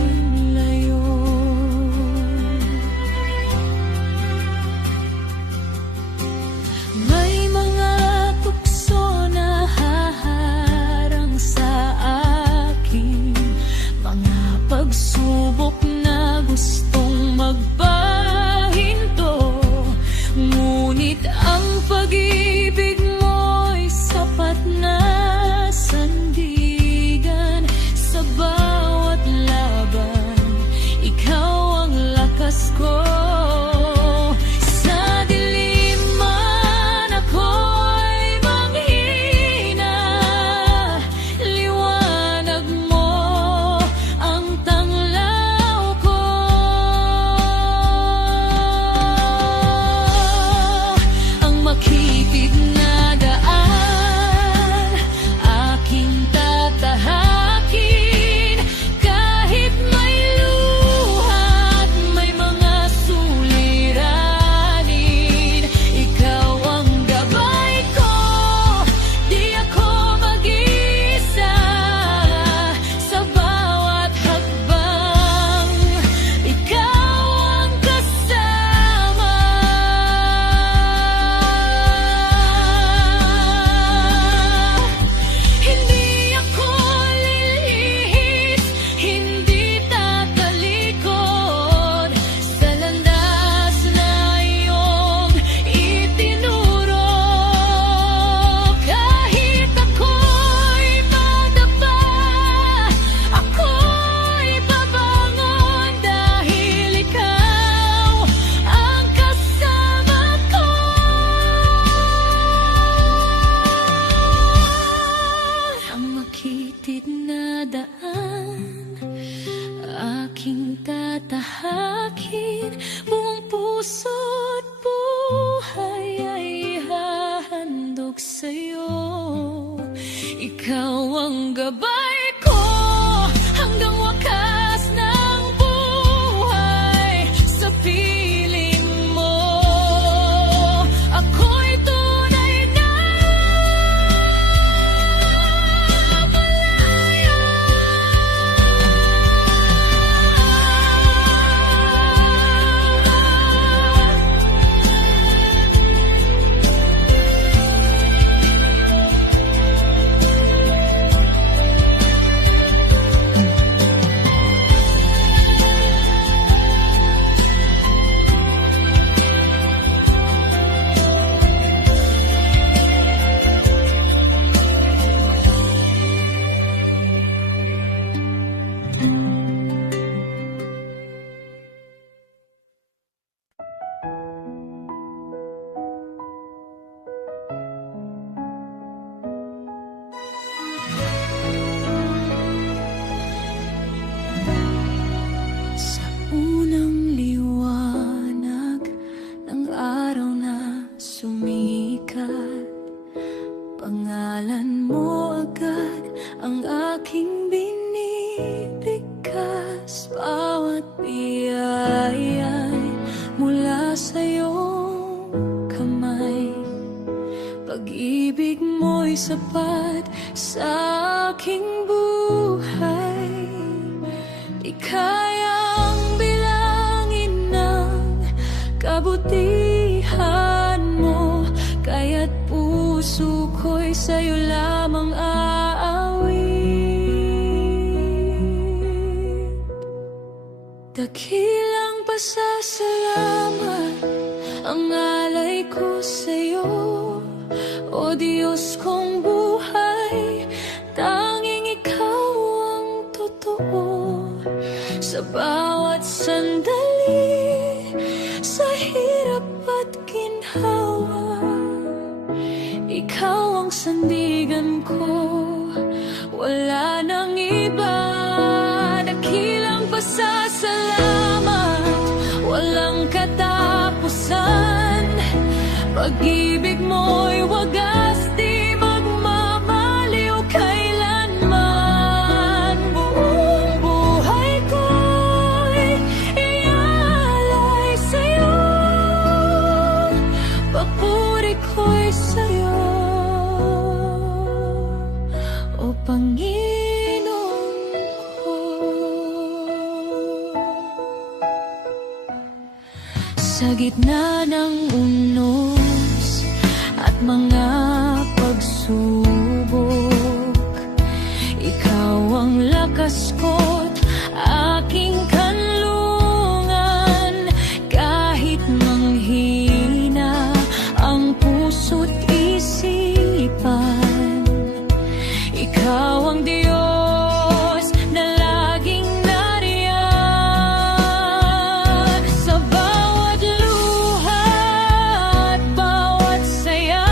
layon. May mga tukso na haharang sa akin, mga pagsubok na gustong magpahinto. Ngunit ang pag-ibig mo'y sapat na sandigan. Sa bawat laban, ikaw ang lakas ko. Sa dilim man ako'y manghina, liwanag mo ang tanglaw ko. Ang makitid na daan, aking tatahakin. Kahit may luha at may mga suliranin, ikaw ang gabay ko, di ako mag-isa. Sa bawat hakbang, ikaw ang kasama. Hindi ako lilihis, hindi tatalikod sa landas na iyong itinuro. Kahit ako'y madapa, ako'y babangon dahil ikaw ang kasama ko. Ang makitid na daan, aking tatahakin. Buong puso't buhay ay ihahandog sa'yo. Ikaw ang gabay ko hanggang wakas ng buhay. Sa piling mo, ako'y tunay na malaya. buhay ay mula sa iyong kamay. Pag-ibig mo'y sapat sa aking buhay. Di kayang bilangin ng kabutihan mo, kaya't puso ko'y sa'yo lamang aawit. Dakilang pasasalamat ang alay ko sa'yo, o Diyos kong buhay. Tanging ikaw ang totoo sa bawat sandali, sa hirap at ginhawa. Ikaw ang sandigan ko, wala nang iba. Dakilang pasasalamat, walang katapusan. Pag-ibig mo'y wagas, di magmamaliw kailanman. Buong buhay ko'y iaalay sa'yo, papuri ko'y sa'yo, o Panginoon ko. Sa gitna ng unos at mga pagsubok, ikaw ang lakas ko't aking kanlungan. Kahit manghina ang puso't isipan, ikaw ang Diyos na laging nariyan. Sa bawat luha at bawat saya,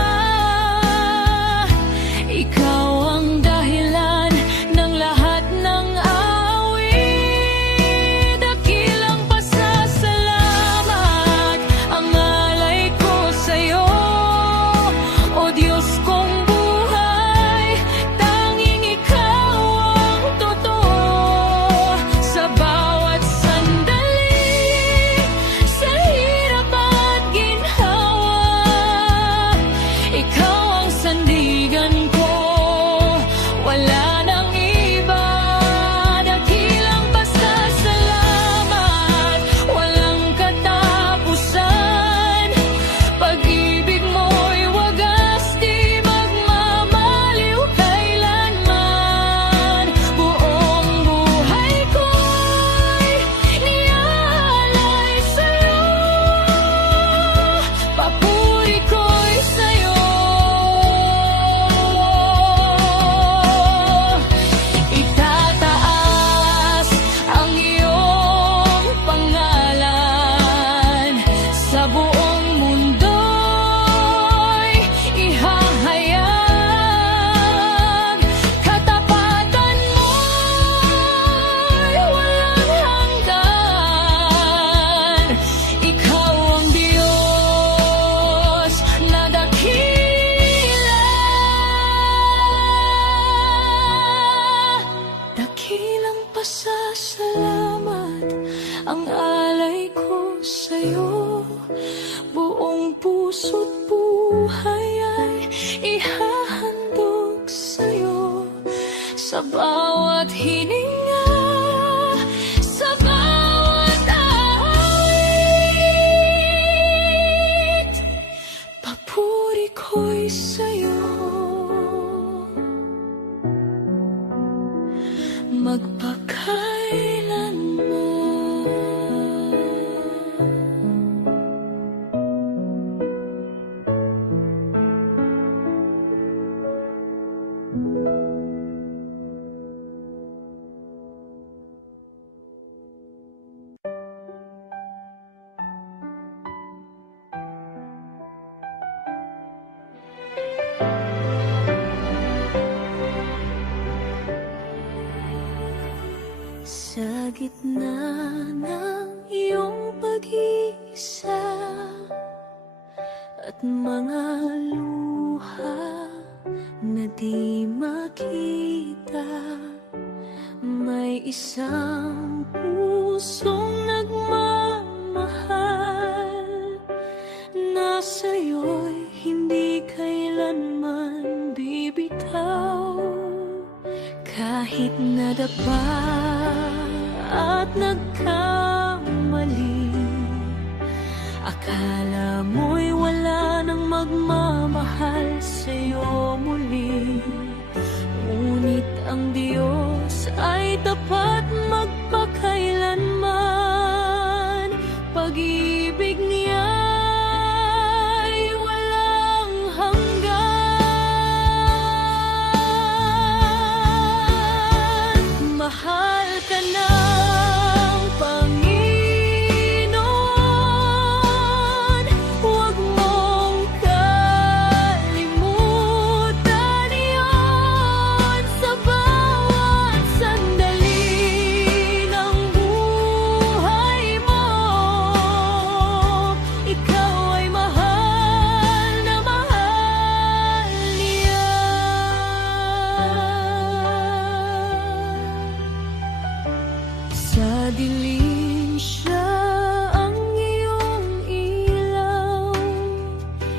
ikaw ang dahilan ng lahat ng awit. Dakilang pasasalamat ang alay ko sa'yo, o Diyos kong buhay. Tanging ikaw ang totoo sa bawat sandali, sa hirap at ginhawa. Ikaw ang sandigan ko, wala nang iba. Dakilang pasasalamat, walang katapusan. Pag-ibig mo'y wagas, di magmamaliw kailanman. Buong buhay ko'y niaalay sa'yo, papuri ko'y sa'yo. Itataas ang iyong pangalan, sa buong mundo'y ihahayag. Katapatan mo'y walang hanggan. Ikaw ang Diyos na dakila. Dakilang pasasalamat ang alay ko sa'yo, buong puso't buhay ay ihahandog sa'yo. Sa bawat hininga, sa bawat awit, papuri ko'y sa'yo, magpakailanman. Sa gitna ng iyong pag-iisa at mga luha na di makita, may isang pusong nagmamahal nagkamali. Akala mo'y wala nang magmamahal sa'yo muli. Ngunit ang Diyos ay tapat magpakailanman. Pag-ibig niya'y walang hanggan. Mahal ka ng Panginoon, huwag mong kalimutan iyon sa bawat sandali ng buhay mo. Ikaw ay mahal na mahal niya. Sa dilim siya ang iyong ilaw,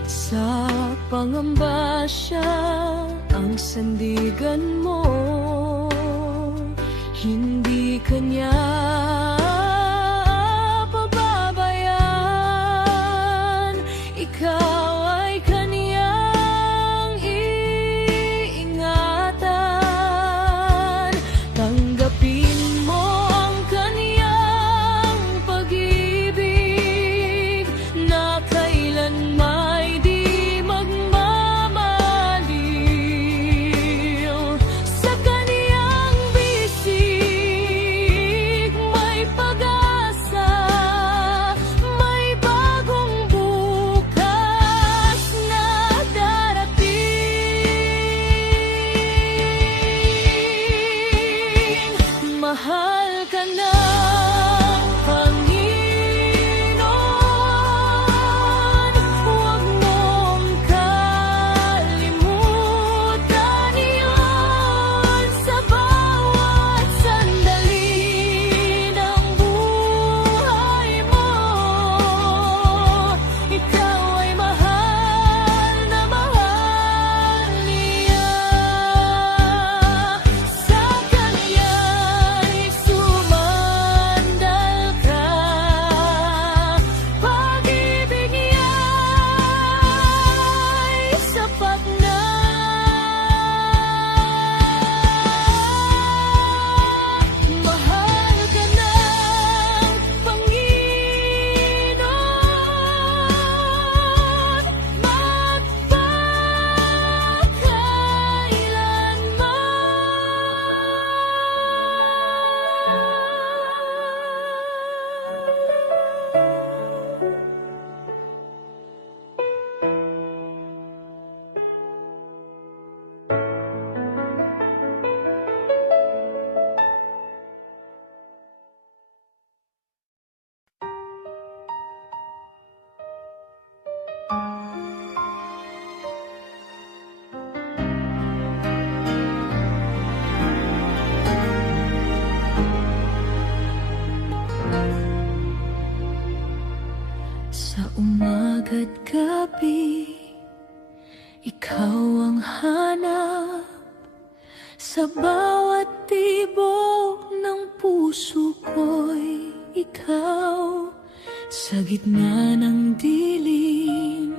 sa pangamba siya ang sandigan mo. Hindi kanya pababayaan, ikaw ay kaniyang iingatan. Tanggapin mo ang kaniyang pag-ibig na kailanmay di magmamaliw. Sa kaniyang bisig may pag-asa, may bagong bukas na darating. Mahal ka ng Panginoon, huwag mong kalimutan iyon sa bawat sandali ng buhay mo. Ikaw ay mahal na mahal niya. Sa Kanya'y sumandal ka, pag-ibig niya'y sapat na. Mahal ka ng Panginoon, sa umaga't gabi, ikaw ang hanap. Sa bawat tibok ng puso ko'y ikaw. Sa gitna ng dilim,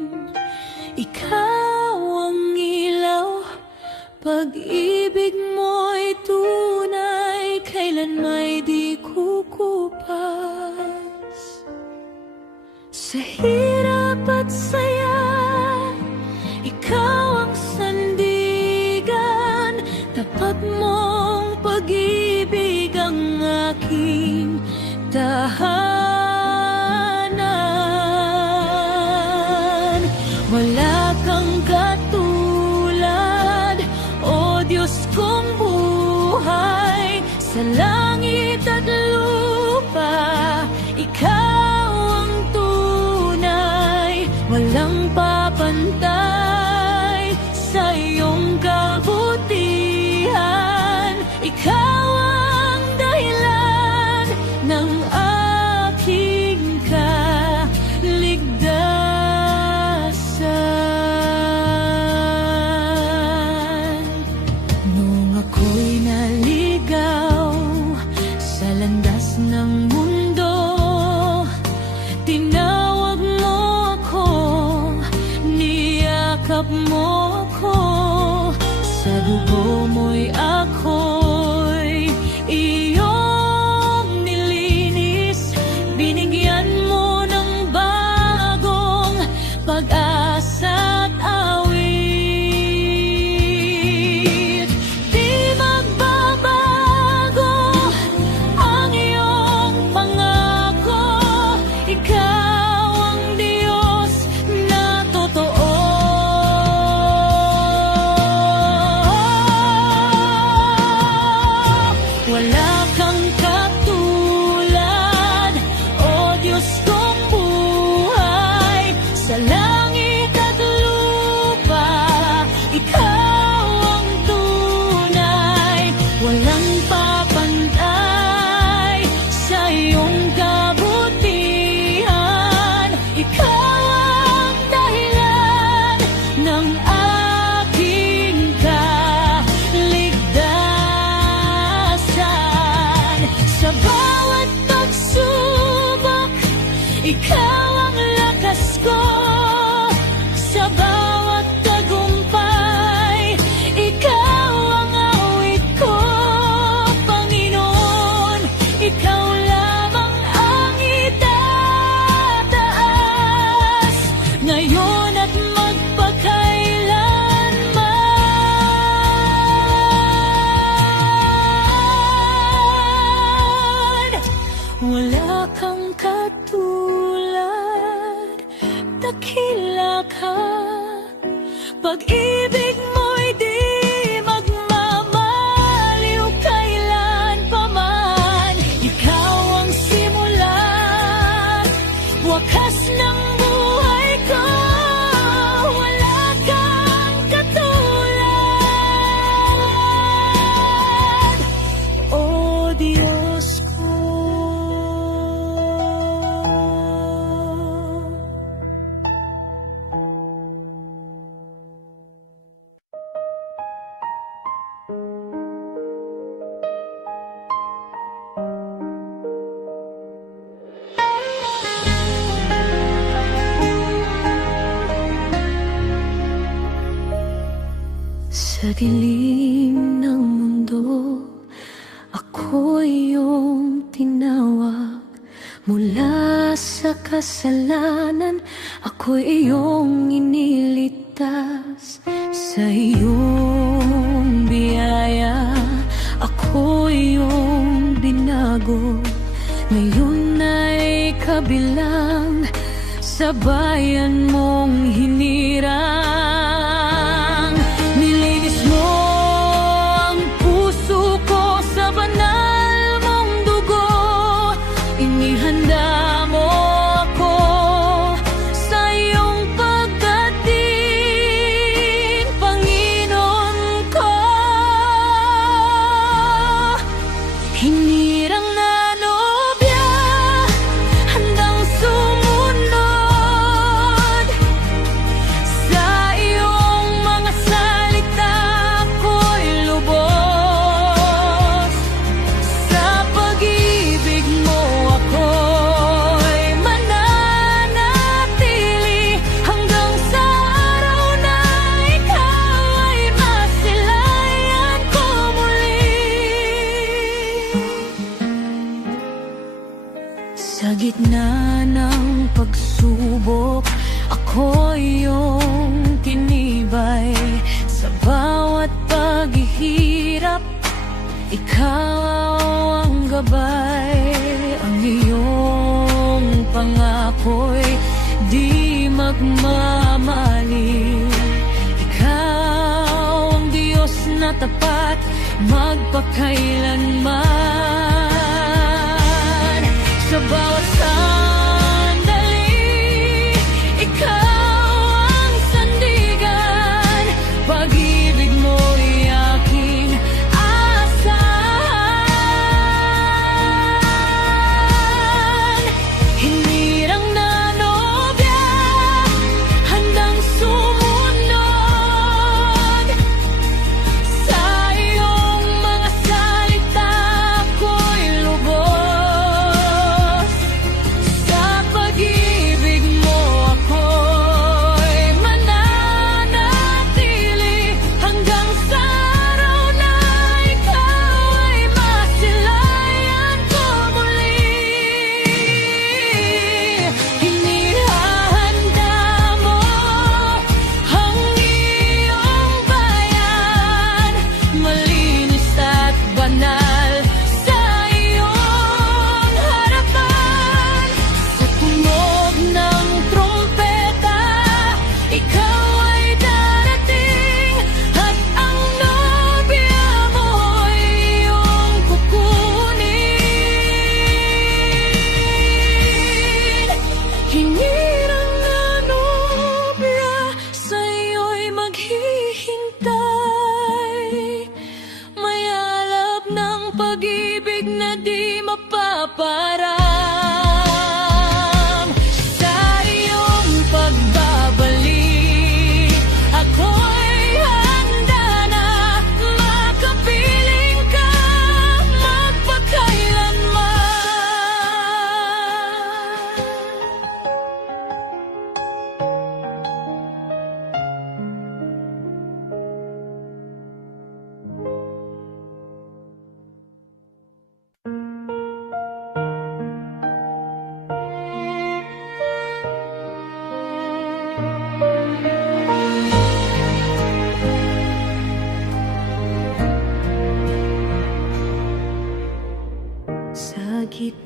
ikaw ang ilaw. Pag-ibig mo'y tunay, kailanmay di kukupas. Sa hirap at saya, ikaw ang sandigan. Tapat mong pag-ibig ang aking tahanan. Wala kang katulad, o Diyos kong buhay. Sa langit at lupa, ikaw ang tunay. Walang papantay sa iyong kabutihan. Ikaw ang dahilan ng aking kaligtasan. Nung ako'y naligaw sa landas ng Ikaw ang lakas ko sa bawat tagumpay. Ikaw ang awit ko, Panginoon. Ikaw lamang ang itataas ngayon at magpakailanman. Wala kang katulad, dakila ka. Pag-ibig mo'y di magmamaliw kailan pa man. Ikaw ang simulan, wakas ng buhay ko. Wala kang katulad, O Diyos ko. Sa dilim ng mundo, ako iyong tinawag. Mula sa kasalanan, ako iyong iniligtas. Sa iyong biyaya, ako iyong binago. Ngayon ay kabilang sa bayan mong hinirang. Nilinis mo ang puso ko sa banal mong dugo. Inihanda mo ako sa iyong pagdating, Panginoon ko. Hinirang na nobya, handang sumunod sa iyong mga salita. Ko'y lubos sa pag-ibig mo. Ako'y mananatili hanggang sa araw na ikaw ay masilayan ko muli. Sa gitna ng pagsubok, ako iyong tinibay. Sa bawat paghihirap, ikaw ang gabay. Ang iyong pangako'y di magmamaliw. Ikaw ang Diyos na tapat magpakailanman. Sa bawat sandali, ikaw ang sandigan. Pag-ibig mo'y aking asahan. Hinirang na nobya, handang sumunod sa iyong mga salita. Ko'y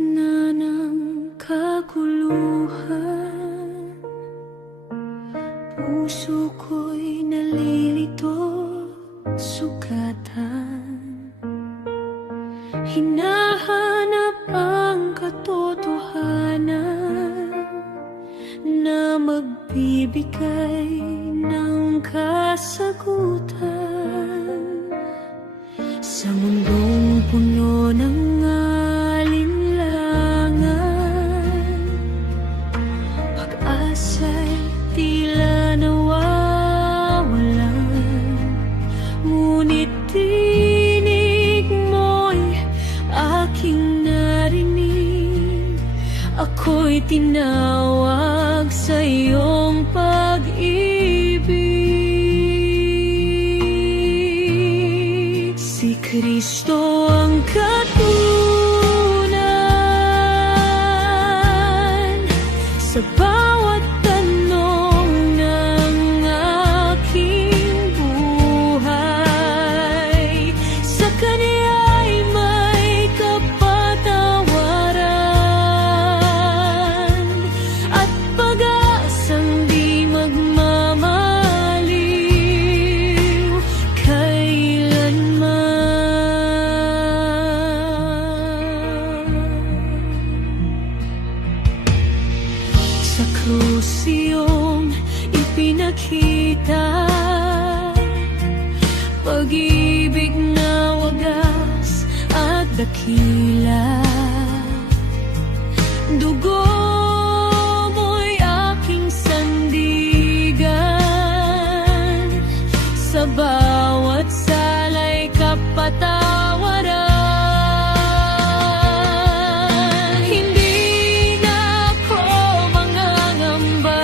gitna ng kaguluhan, puso ko'y nalilito, sugatan. Hinahanap ang katotohanan na magbibigay ng kasagutan sa mundong puno ng alinlangan. Pag-asa'y tila nawawalan, ngunit tinig mo'y aking narinig. Ako'y tinawag sa iyong pag-ibig. Si Kristo ang katunan sa bawat tanong ng aking buhay. Sa Kaniya'y may kapatawaran at pag-asang di magmamaliw kailanman. Sa krus iyong ipinakita, pag-ibig na wagas at dakila. Dugo mo'y aking sandigan, sa bawat salay kapatawaran. Hindi na ako mangangamba,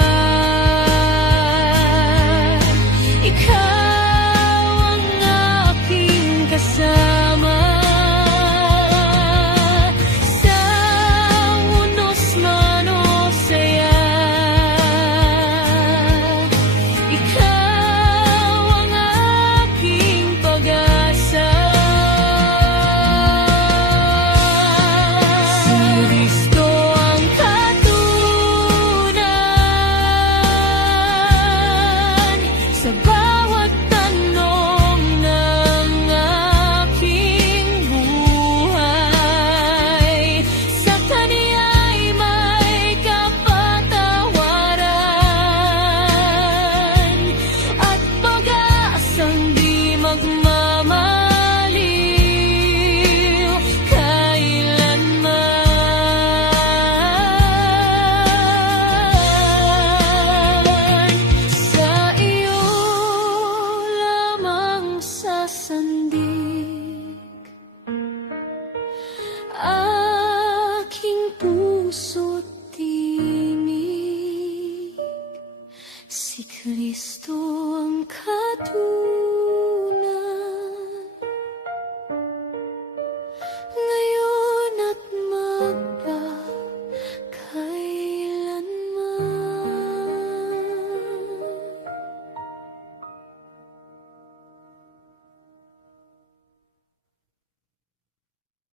ikaw ang aking kasama. Sa unos man o saya, ikaw ang aking pag-asa. Si Kristo ang katunan sa bawat tanong ng aking buhay. Sa Kaniya'y may kapatawaran at pag-asang di magmamaliw kailanman. Sa iyo lamang sasandig aking puso't tinig. Si Kristo ang katunan